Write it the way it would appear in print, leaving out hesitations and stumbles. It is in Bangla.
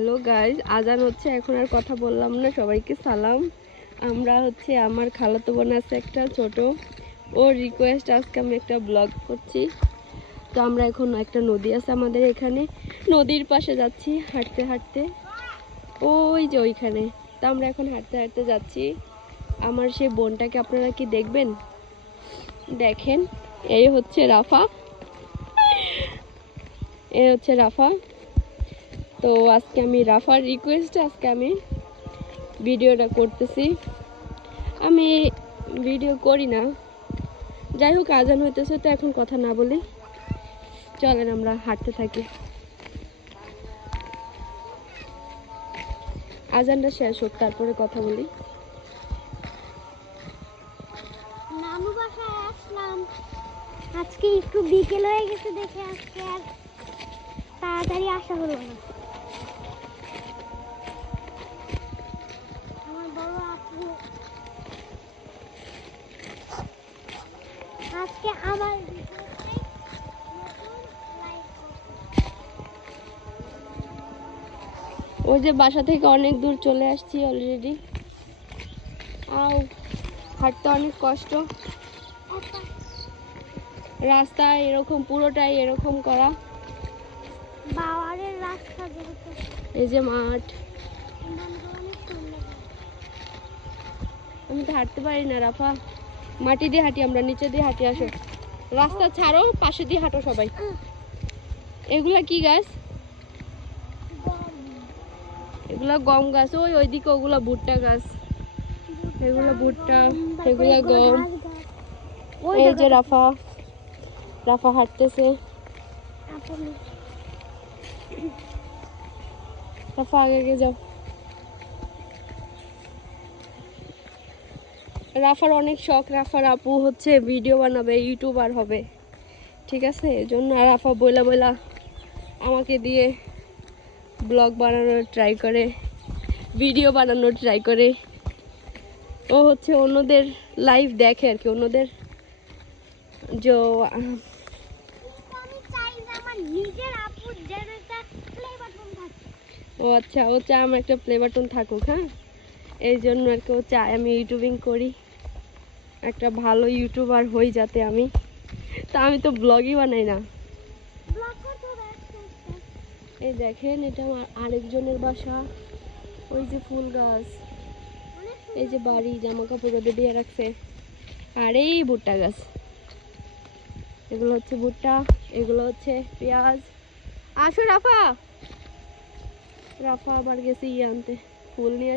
হ্যালো গাইজ, আজান হচ্ছে, এখন আর কথা বললাম না, সবাইকে সালাম। আমরা হচ্ছে আমার খালাতো বোন আছে একটা ছোট, ওর রিকোয়েস্ট আজকে আমি একটা ব্লগ করছি। তো আমরা এখন একটা নদী আছে আমাদের এখানে, নদীর পাশে যাচ্ছি হাঁটতে হাঁটতে, ওই যে ওইখানে। তো আমরা এখন হাঁটতে হাঁটতে যাচ্ছি। আমার সেই বোনটাকে আপনারা কি দেখবেন? দেখেন, এই হচ্ছে রাফা, এই হচ্ছে রাফা। তো আজকে আমি রাফার রিকোয়েস্টে আজকে আমি ভিডিওটা করতেছি। আমি ভিডিও করি না, যাই হোক আজান হইতেছে তো এখন কথা না বলি, চলেন আমরা হাঁটতে থাকি। আজানটা শেষ হোক তারপরে কথা বলি। নানু বাসায় আসলাম, আজকে একটু বিকেল হয়ে গেছে দেখে আজকে আর তাড়াতাড়ি আসা হলো না। আমার বড় আপু আজকে আমার ওই যে বাসা থেকে অনেক দূর চলে আসছি অলরেডি। আও, হাঁটতে অনেক কষ্ট, রাস্তা এরকম পুরোটাই এরকম করা। বাওয়ারের রাস্তা যেহেতু এই যে মাঠ, অনেক সুন্দর। আমি তো হাঁটতে পারি না রাফা, মাটি দিয়ে হাঁটি আমরা, নিচে দিয়ে হাঁটি। আসো, রাস্তা ছাড়ো, পাশে দিয়ে হাঁটো সবাই। এগুলা কি গাছ? এগুলা গম গাছ। ওই ওইদিকে ওগুলা ভুট্টা গাছ, এগুলো ভুট্টা, এগুলা গম। এই যে রাফা, রাফা হাঁটতেছে। রাফা আগে আগে যাও। রাফার অনেক শখ, রাফার আপু হচ্ছে ভিডিও বানাবে, ইউটিউবার হবে, ঠিক আছে? এজন্য রাফা বইলা বইলা আমাকে দিয়ে ব্লগ বানানোর ট্রাই করে, ভিডিও বানানোর ট্রাই করে। ও হচ্ছে অন্যদের লাইভ দেখে আর কি, অন্যদের যে ও আচ্ছা, ও চায় আমার একটা প্লে বাটন থাকুক। হ্যাঁ, এই জন্য আর কি ও চায় আমি ইউটিউবিং করি, একটা ভালো ইউটিউবার হই যাতে আমি। তা আমি তো ব্লগই বানাই না। এই দেখেন, এটা আমার আরেকজনের বাসা। ওই যে ফুল গাছ, এই যে বাড়ি, জামা কাপড় রোদে দিয়ে রাখছে, আর এই ভুট্টা গাছ। এগুলো হচ্ছে ভুট্টা, এগুলো হচ্ছে পেঁয়াজ। আসো রাফা, রাফা আবার গেছে ইয়ে আনতে, ফুল নিয়ে আসতে।